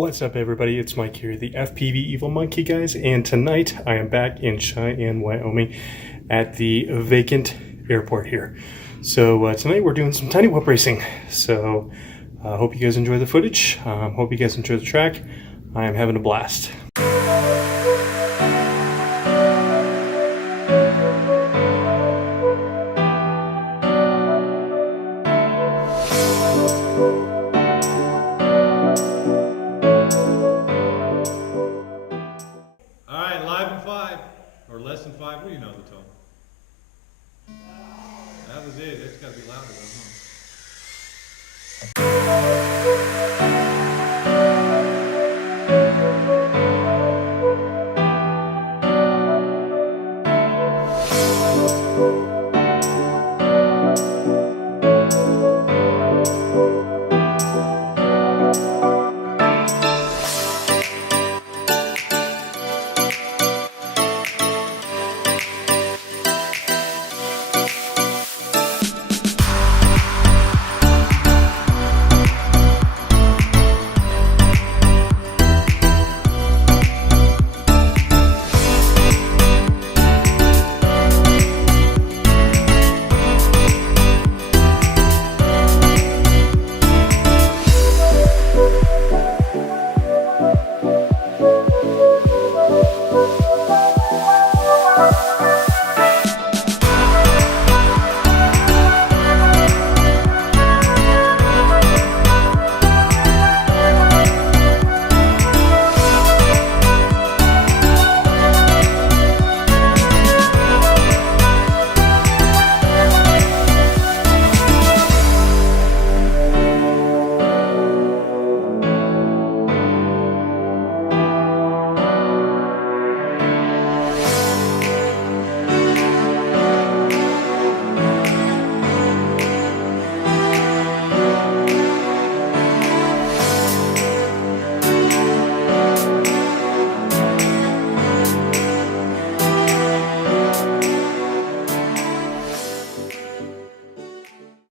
What's up, everybody? It's Mike here, the FPV Evil Monkey guys, and tonight I am back in Cheyenne, Wyoming at the vacant airport here. So tonight we're doing some tiny whoop racing. So I hope you guys enjoy the footage. Hope you guys enjoy the track. I am having a blast. Alright, live in 5, or less than 5, what do you know the tone? That was it, it's gotta be louder though, huh?